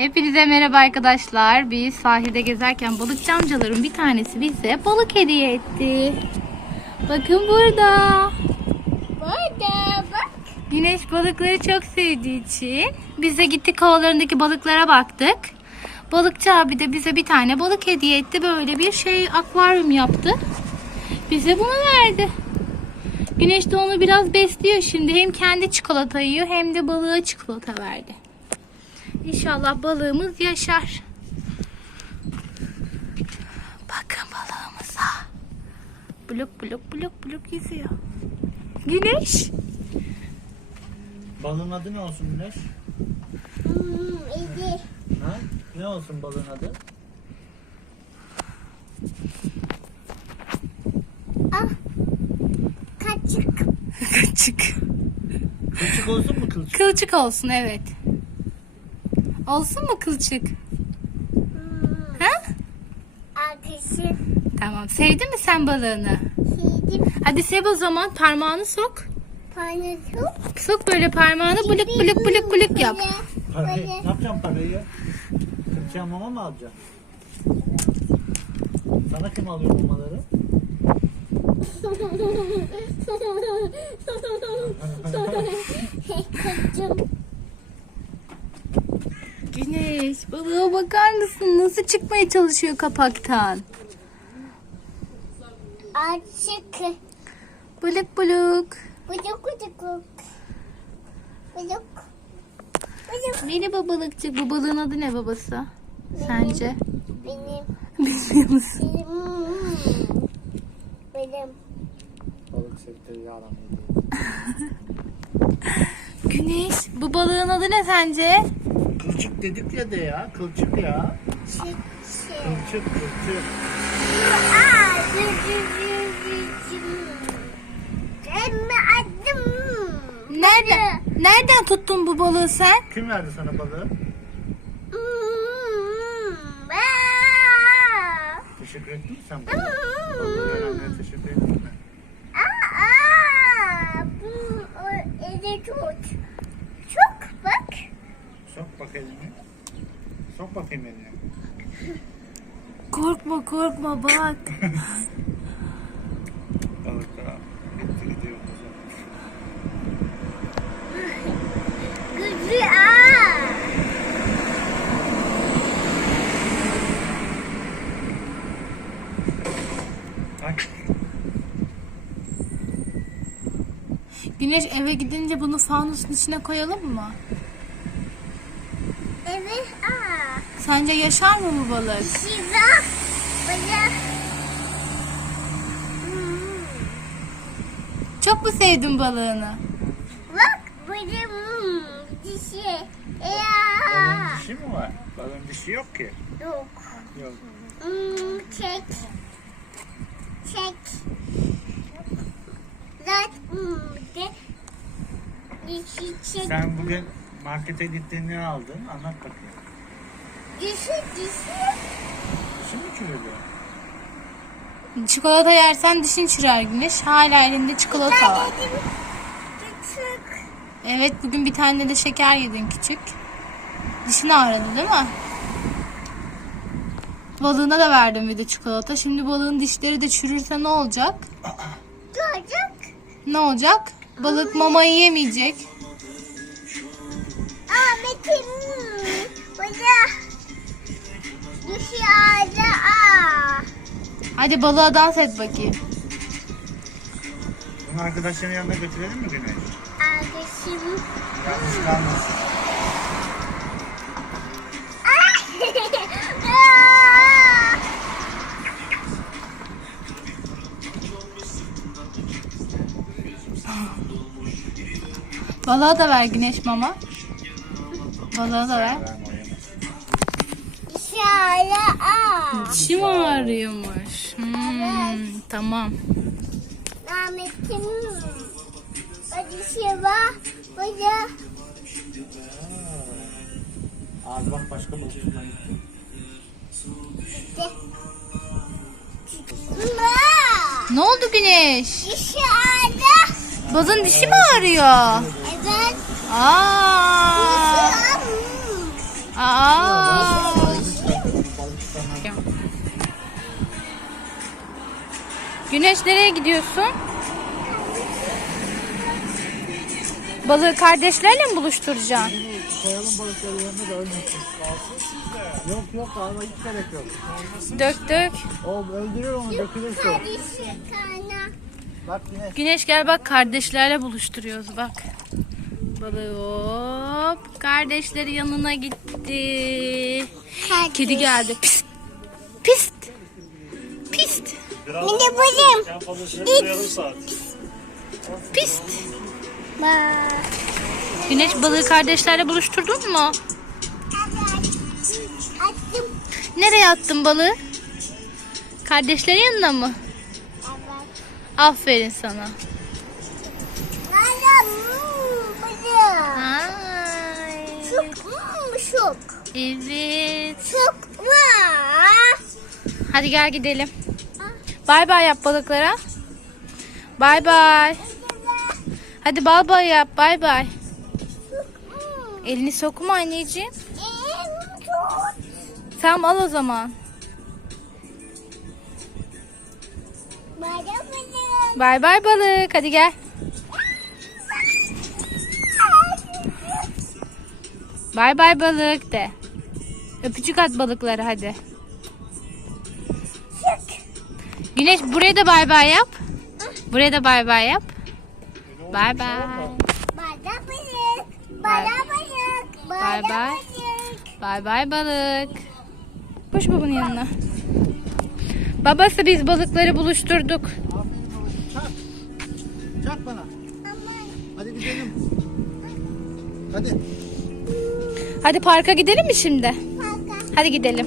Hepinize merhaba arkadaşlar. Biz sahilde gezerken balıkçı amcaların bir tanesi bize balık hediye etti. Bakın burada. Burada bak. Güneş balıkları çok sevdiği için biz de gittik kovalarındaki balıklara baktık. Balıkçı abi de bize bir tane balık hediye etti. Böyle bir şey akvaryum yaptı. Bize bunu verdi. Güneş de onu biraz besliyor şimdi. Hem kendi çikolata yiyor hem de balığa çikolata verdi. İnşallah balığımız yaşar. Bakın balığımıza. Blok blok blok blok yüzüyor. Güneş. Balığın adı ne olsun Güneş? Hmm, iyi. Ha? Ne olsun balığın adı? Ah. Kaçık. Kılçık. Kılçık olsun mu kılçık? Kılçık olsun evet. Olsun mu kılçık? Hmm. Ha? Arkadaşım. Tamam. Sevdin mi sen balığını? Şeydim. Hadi sev o zaman parmağını sok. Paylaşım. Sok böyle parmağını buluk buluk buluk buluk yap. Parayı, ne yapacağım parayı? Kılçığa mama mı alacaksın? Sana kim alıyor mamaları? Kaçım. Güneş balığa bakar mısın? Nasıl çıkmaya çalışıyor kapaktan? Açık. Buluk buluk. Bucuk bucuk. Bucuk. Bucuk. Merhaba balıkçı. Bu balığın adı ne babası? Sence? Benim. Bilmiyor musun? Benim. Benim. Balık sektörü. Güneş bu balığın adı ne sence? Kılçık dedik ya de ya. Kılçık ya. Çık. Çık. Kılçık kılçık. Aa, dur, dur. Elime attım. Nereden? Nereden tuttun bu balığı sen? Kim verdi sana balığı? Hmm, aa. Teşekkür ettin mi sen bana? Balığı verenlere teşekkür ettin mi? Aa, aa. Bu o eli tut. Bak. Elini. Sok bakayım elini. Korkma korkma bak. Balık da gitti gidiyor. Gücü. Güneş eve gidince bunu fanusun içine koyalım mı? Evet aa. Sence yaşar mı bu balık? Şiza. Bacak. Hmm. Çok mu sevdin balığını? Bak benim hmm, dişi. Ya. Balığın dişi mi var? Balığın dişi yok ki. Yok. Yok. Hmm, çek. Çek. Zat hmm, de. Dişi çek. Sen bugün markete gittiğinde ne aldın? Anlat bakayım. Dişi dişi. Dişi mi çürüdü? Çikolata yersen dişin çürür Güneş. Hala elinde çikolata var. Küçük. Evet bugün bir tane de şeker yedin küçük. Dişin ağrıdı değil mi? Balığına da verdim bir de çikolata. Şimdi balığın dişleri de çürürse ne olacak? Çocuk. Ne olacak? Balık mamayı yemeyecek. Hadi balığa dans et bakayım. Bunu arkadaşların yanına götürelim mi Güneş? Arkadaşım. Yalnız kalmasın. Aa! Balığa da ver güneş mama. Balığa da ver. Şöyle aa. Dişim ağrıyormuş. Tamam. Ahmet'im. Hadi var. Burada. Ağzı bak başka bir gitti. Aa! Ne oldu güneş? Dişi ağacı. Balığın dişi mi ağrıyor? Evet. Aa. Dişi. Aa. Güneş nereye gidiyorsun? Balığı kardeşlerle mi buluşturacaksın? Koyalım balıkları yanına da ölmesin. Yok yok ama hiç gerek yok. Dök dök. O öldürür onu dökülür su. Kardeşi kana. Bak yine. Güneş gel bak kardeşlerle buluşturuyoruz bak. Balığı hop. Kardeşleri yanına gitti. Kedi geldi. Pist. Pist. Bir de bulayım. Pist. Bak. Güneş balığı kardeşlerle buluşturdun mu? Attım. Nereye attın balığı? Kardeşlerin yanına mı? Evet. Aferin sana. Ay. Şuk. hmm, Şuk. Evet. Şuk var. Hadi gel gidelim. Bay bay yap balıklara. Bay bay. Hadi bay bay yap. Bay bay. Elini sokma anneciğim. Tamam al o zaman. Bay bay balık. Hadi gel. Bay bay balık de. Öpücük at balıklara hadi. Güneş buraya da bay bay yap. Buraya da bay bay yap. Bay bay. Bulayım. Bay Bana bay. bulayım. Bay bay balık. Koş babanın yanına. Babası biz balıkları buluşturduk. Balık. Çak. Çak bana. Hadi gidelim. Hadi. Hadi parka gidelim mi şimdi? Kaka. Hadi gidelim.